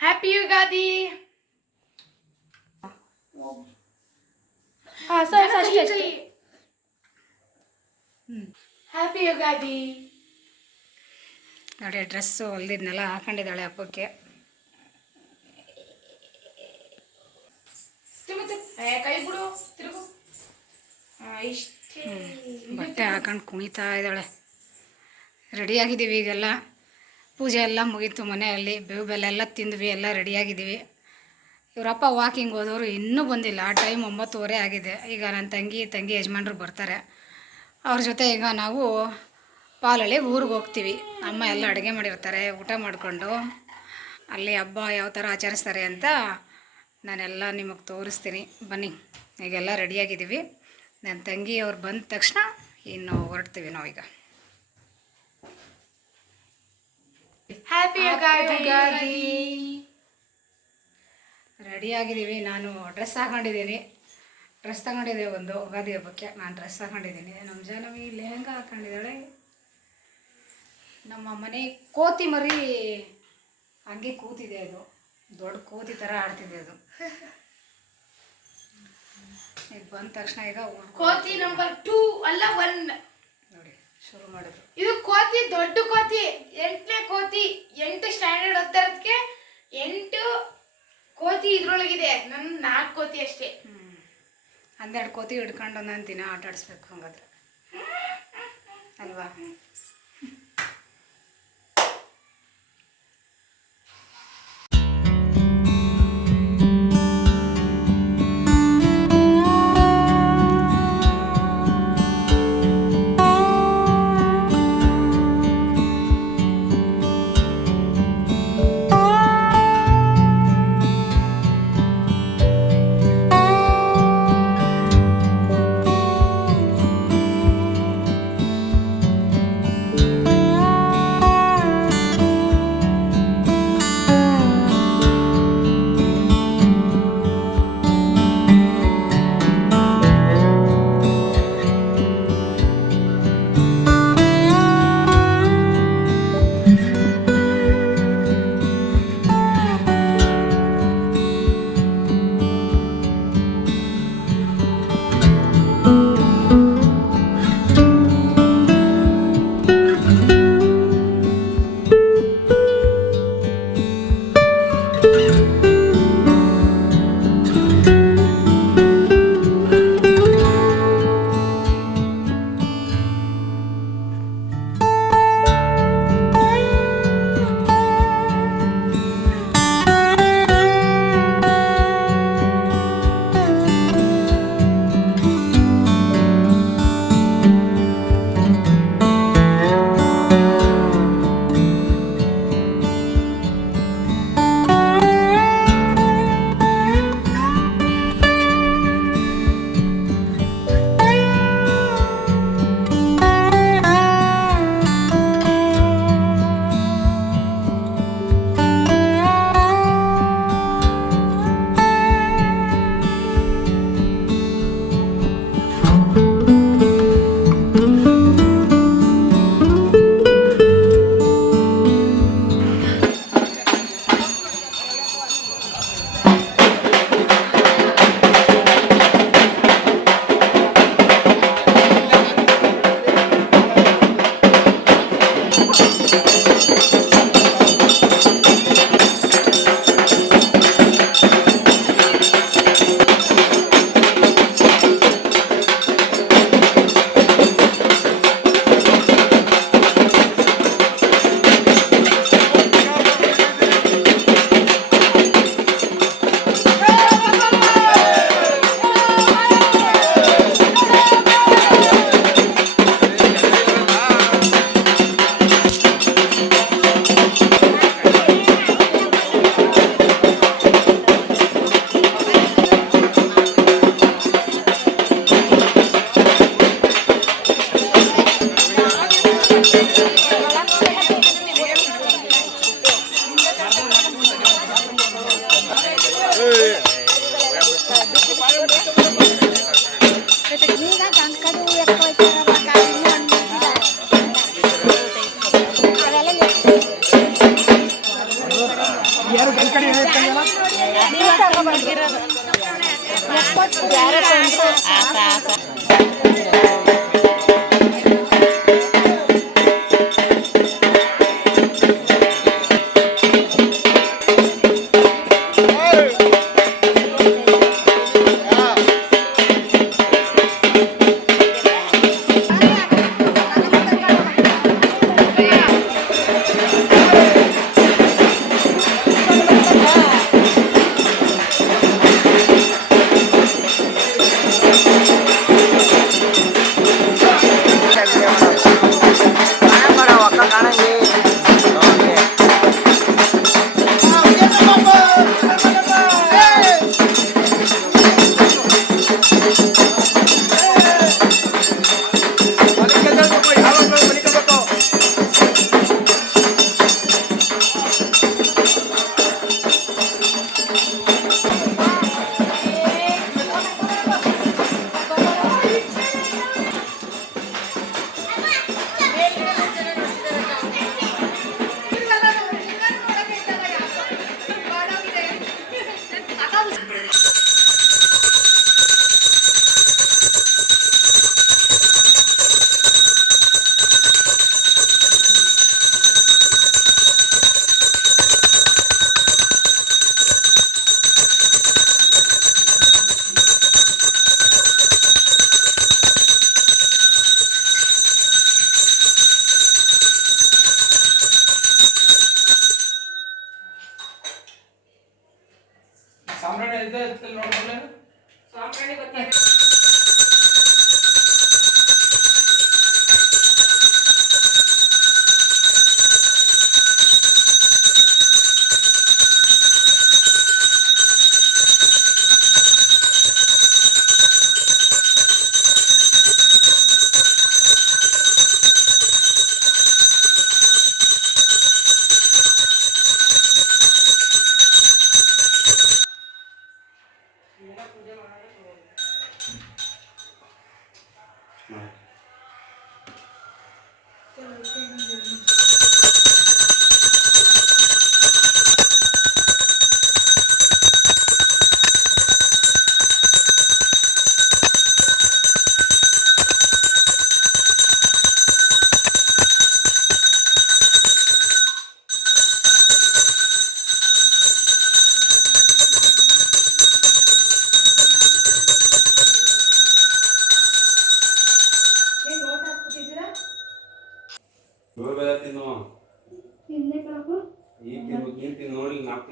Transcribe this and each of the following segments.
Happy Ugadi. Happy Ugadi. ನೋಡಿ dress ಹೊಲ್ದಿದ್ನೆಲ್ಲ ಹಾಕೊಂಡಿದ್ದಾಳೆ ಹಬ್ಬಕ್ಕೆ. ಕೈ ಬಿಡು, ತಿರುಗು. ಇಷ್ಟೇ ಬಟ್ಟೆ ಹಾಕೊಂಡು ಕುಣಿತಾ ಇದ್ದಾಳೆ. ರೆಡಿಯಾಗಿದ್ದೀವಿ ಈಗೆಲ್ಲ. ಪೂಜೆ ಎಲ್ಲ ಮುಗೀತು ಮನೆಯಲ್ಲಿ. ಬೇವು ಬೆಲ್ಲ ಎಲ್ಲ ತಿಂದ್ವಿ, ಎಲ್ಲ ರೆಡಿಯಾಗಿದ್ದೀವಿ. ಇವರಪ್ಪ ವಾಕಿಂಗ್ ಹೋದವರು ಇನ್ನೂ ಬಂದಿಲ್ಲ. ಆ ಟೈಮ್ 9:30 ಆಗಿದೆ. ಈಗ ನನ್ನ ತಂಗಿ ಯಜಮಾನ್ರು ಬರ್ತಾರೆ. ಅವ್ರ ಜೊತೆ ಈಗ ನಾವು ಪಾಲಳ್ಳಿ ಊರಿಗೆ ಹೋಗ್ತೀವಿ. ಅಮ್ಮ ಎಲ್ಲ ಅಡುಗೆ ಮಾಡಿರ್ತಾರೆ, ಊಟ ಮಾಡಿಕೊಂಡು ಅಲ್ಲಿ ಹಬ್ಬ ಯಾವ ಥರ ಆಚರಿಸ್ತಾರೆ ಅಂತ ನಾನೆಲ್ಲ ನಿಮಗೆ ತೋರಿಸ್ತೀನಿ ಬನ್ನಿ. ಈಗೆಲ್ಲ ರೆಡಿಯಾಗಿದ್ದೀವಿ. ನನ್ನ ತಂಗಿ ಅವ್ರು ಬಂದ ತಕ್ಷಣ ಇನ್ನು ಹೊರಡ್ತೀವಿ ನಾವೀಗ. ಹ್ಯಾಪಿ ಯುಗಾದಿ. ರೆಡಿಯಾಗಿದ್ದೀವಿ. ನಾನು ಡ್ರೆಸ್ ಹಾಕೊಂಡಿದ್ದೀನಿ. ಡ್ರೆಸ್ ತಗೊಂಡಿದ್ದೆ ಒಂದು ಯುಗಾದಿ ಹಬ್ಬಕ್ಕೆ. ನಾನು ಡ್ರೆಸ್ ಹಾಕೊಂಡಿದ್ದೀನಿ. ನಮ್ಮ ಜಾನವಿ ಲೆಹಂಗಾ ಹಾಕೊಂಡಿದ್ದಾಳೆ. ನಮ್ಮ ಮನೆ ಕೋತಿ ಮರಿ ಹಂಗೆ ಕೂತಿದೆ. ಅದು ದೊಡ್ಡ ಕೋತಿ ಥರ ಆಡ್ತಿದೆ ಅದು. ಇದು ಬಂದ ತಕ್ಷಣ ಈಗ ಕೋತಿ ನಂಬರ್ 2 ಅಲ್ಲ 1 ನೋಡಿ ಶುರು ಮಾಡಿದ್ರು. ಇದು ಕೋತಿ ದೊಡ್ಡ ಕೋತಿ, 8ನೇ ಕೋತಿ. 8 ಸ್ಟ್ಯಾಂಡರ್ಡ್ ಓದ್ತಾ ಇರೋದಕ್ಕೆ 8 ಕೋತಿ ಇದ್ರೊಳಗಿದೆ. ನನ್ನ 4 ಕೋತಿ ಅಷ್ಟೇ. 12 ಕೋತಿ ಹಿಡ್ಕೊಂಡು ಒಂದೊಂದು ದಿನ ಆಟ ಆಡಿಸ್ಬೇಕು ಹಂಗಾದ್ರೆ ಅಲ್ವಾ?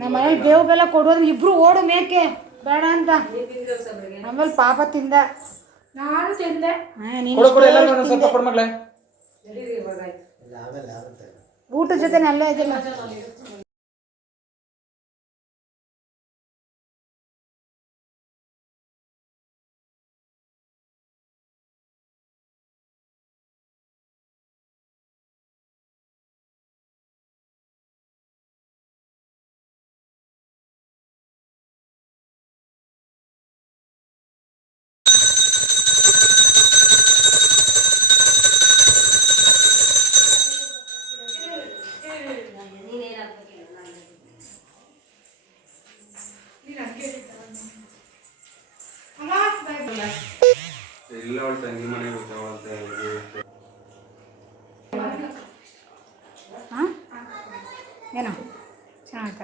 ನಮ್ಮ ಮನೇಲಿ ಬೇವು ಬೆಲ್ಲ ಕೊಡೋದು ಇಬ್ರು ಓಡು ಮೇಕೆ ಬೇಡ ಅಂತ ಆಮೇಲೆ ಪಾಪ ತಿಂದ ನಾನು ತಿಂದೆ. ಊಟದ ಜೊತೆ ಅಲ್ಲೇ ಇದಿಲ್ಲ. ಏನು ಚೆನ್ನಾಗ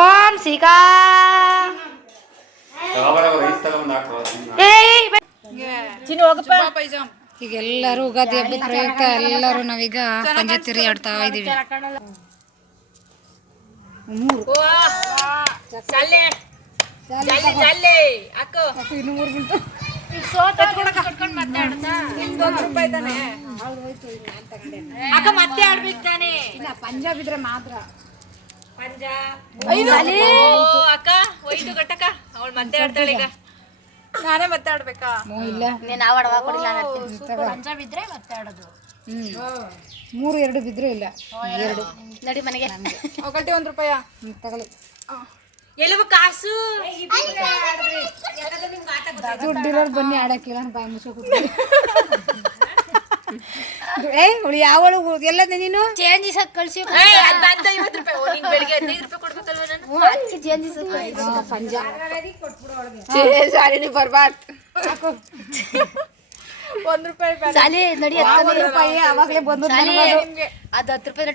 ಓಂ ಸೀಕಾ ಈಗ ಎಲ್ಲರೂ ಉಗಾದಿ ಹಬ್ಬದ ಪ್ರಯುಕ್ತ ಎಲ್ಲರೂ ನಾವೀಗ ಪಂಜೆ ತಿರಿ ಆಡ್ತಾ ಇದೀವಿ. ಮತ್ತೆ ಆಡ್ಬೇಕು ತಾನೆ. ಪಂಜಾಬ್ ಇದ್ರೆ ಮಾತ್ರ ಅಕ್ಕ ಒಯ್ದು ಗಟ್ಟಕ್ಕ ಅವಳು ಮತ್ತೆ ಆಡ್ತಾಳೆ. ಈಗ ನಾನೇ ಮತ್ತೆ ಆಡ್ಬೇಕಾ? ಇಲ್ಲ ಪಂಜಾಬ್ ಇದ್ರೆ ಮತ್ತೆ ಆಡೋದು. 3-2 ಬಿದ್ರು ಇಲ್ಲ 2 ನಡಿ ಮನೆಗೆ. ಒಗಟ್ಟಿ ₹1 ತಗೊಳ್ಳಿ. ಎಲ್ಲವೂ ಕಾಸು ದುಡ್ಡಿರೋರು ಬನ್ನಿ ಆಡಕ್ಕಿಲ್ಲ ಬಾಯಿ ಮುಚ್ಚ ಉಳಿ ಯಾವಳು ಎಲ್ಲದ ನೀನು ಚೇಂಜ್ ಇಸಕ್ ಕಳ್ಸಿ. ₹50 ಬೆಳಿಗ್ಗೆ ₹15 ಕೊಡ್ಬೇಕಲ್ವ ನಾನು? ಅದಕ್ಕೆ ಚೇಂಜ್ ಇಸಕ್ ಪಂಜಾ ಬರ್ಬಾರ್ದು. ₹1 ಸಾಲಿ ನಡಿ. ₹1 ಅವಾಗಲೇ ಬಂದು ಅದು ₹10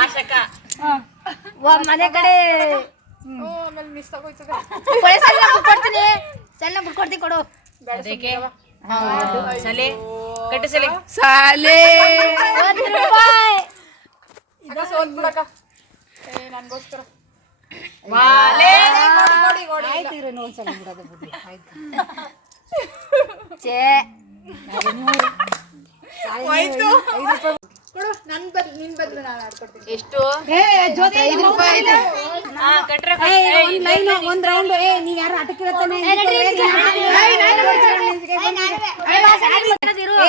ಆಶಕ ಮನೆ ಕಡೆ ಸಣ್ಣ ಬಿಟ್ಕೊಡ್ತೀನಿ ಕೊಡು. ಸಲೆ ಕಟ್ಟು ಸಲೆ ಸಾಲೆ ಎಷ್ಟು? ಒಂದ್ ರೌಂಡ್ ನೀವ್ ಯಾರು ಆಟಕ್ಕಿರತ್ತಾನೆ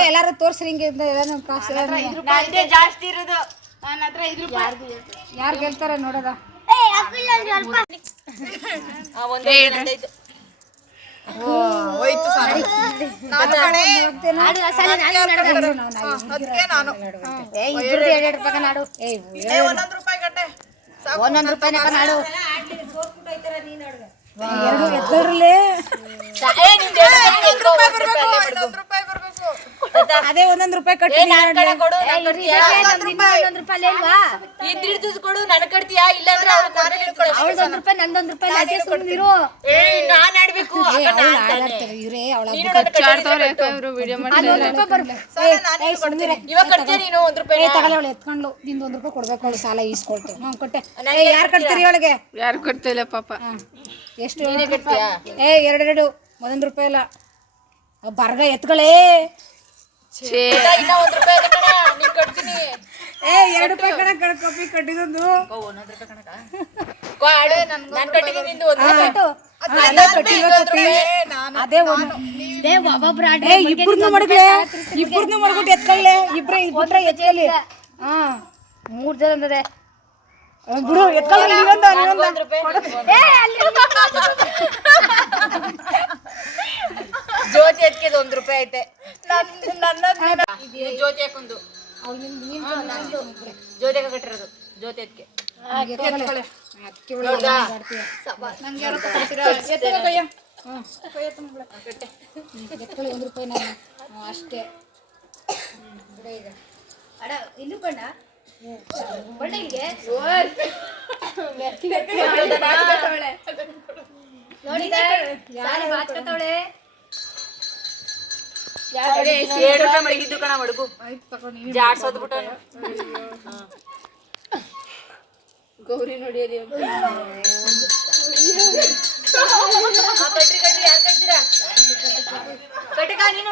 ಎಲ್ಲಾರು ತೋರ್ಸ್ರಿ ಹಿಂಗೆ ಜಾಸ್ತಿ ಇರೋದು. ಯಾರು ಗೆಲ್ತಾರ ನೋಡದ. ₹1 ನಾಡು. ಅದೇ ಒಂದೊಂದು ರೂಪಾಯಿ ಕಟ್ಟಿ ಕೊಡು ಇದ್ದಿಡ್ದು ಕೊಡು ನನ್ ಕಟ್ತೀಯಾ ಇಲ್ಲಾಂದ್ರೆ ಅವಳದೊಂದು ರೂಪಾಯಿ ನಂದೊಂದು ರೂಪಾಯಿ ಅದೇ ಸುಮ್ಮನಿರು. ನಾನ್ ಆಡ್ಬೇಕು ಇವ್ರೇ ಅವಳ ಇವಾಗ ಕಟ್ತೀಯ ನೀನು 1 ರೂಪಾಯಿ ತಗೊಳ್ಳಿ ಅವಳು ಎತ್ಕೊಂಡು ನಿಂದ 1 ರೂಪಾಯಿ ಕೊಡ್ಬೇಕು ಅವಳು ಸಾಲ ಈಸ್ಕೊಳ್ತೆ ಕೊಟ್ಟೆ ಯಾರು ಕಟ್ತೀರಿ ಅವಳಿಗೆ ಯಾರು ಕೊಡ್ತಿಲ್ಲ ಪಾಪ. ಎಷ್ಟು ಎರಡು 1 ರೂಪಾಯಿ ಅಲ್ಲ ಬರ್ಗ ಎತ್ಗಳೇ ಇನ್ನ 1 ರೂಪಾಯಿ ಅದ ಕಣ ನೀನ್ ಕಟ್ತೀನಿ 2 ರೂಪಾಯಿ ಕಣ ಕಳ್ಕೊಪ್ಪಿ ಕಟ್ಟಿದ್ದು 1 ರೂಪಾಯಿ ಕಣಕ ನಾನ್ ಕಟ್ಟಿದ್ದೀನಿ ನಿಂದು 1 ಅದೇ ಇಬ್ಬರನ್ನು ಮಾಡ್ಬಿಟ್ಟು ಎತ್ಕೊಳ್ಳೆ ಇಬ್ರ ಎತ್ಕೊಳ್ಳಿ ಹಾ 3 ಜನ ಅಂದ್ರೆ ಬಿಡು ಎತ್ಕೊಳ್ಳಿ ಜ್ಯೋತಿ ಎತ್ಕೆ 1 ರೂಪಾಯಿ ಐತೆ ಜ್ಯೋತಿ ಹಾಕೊಂಡು ಜ್ಯೋತಿ ಕಟ್ಟಿರೋದು ಜ್ಯೋತಿ ಎತ್ಕೆ ಎತ್ಕೊಳ್ಳಿ 1 ರೂಪಾಯಿ ನಾನು ಅಷ್ಟೇ ಅಡ ಇನ್ನು ಬಣ್ಣ ಬಣ್ಣ ಇಲ್ಲಿಗೆ ನೋಡಿ ಯಾರು ಬಾಚ್ಕತ್ತವಳೆ 2 ರೂಪಾಯಿ ಮಡಗಿದ್ದು ಕಣ ಮಡಗು ಜಾಡ್ಸೋದ್ ಬಿಟ್ಟು ಗೌರಿ ನೋಡಿ ಕಟ್ರಿ ಯಾರು ಕಟ್ತೀರಾ ಕಟ್ಟಿಕ ನೀನು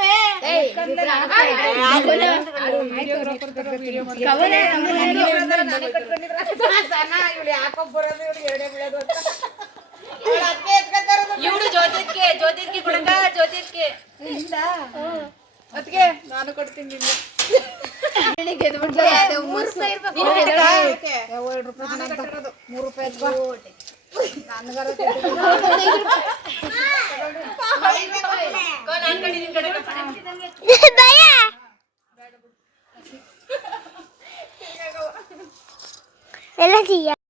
ಇವಳು ಜ್ಯೋತಿದ್ಕೆ ಕೊಡಕ ಜ್ಯೋತಿದ್ಕೆ ಅದಕ್ಕೆ ನಾನು ಕೊಡ್ತೀನಿ ನಿಮ್ಗೆ. ಎಲ್ಲ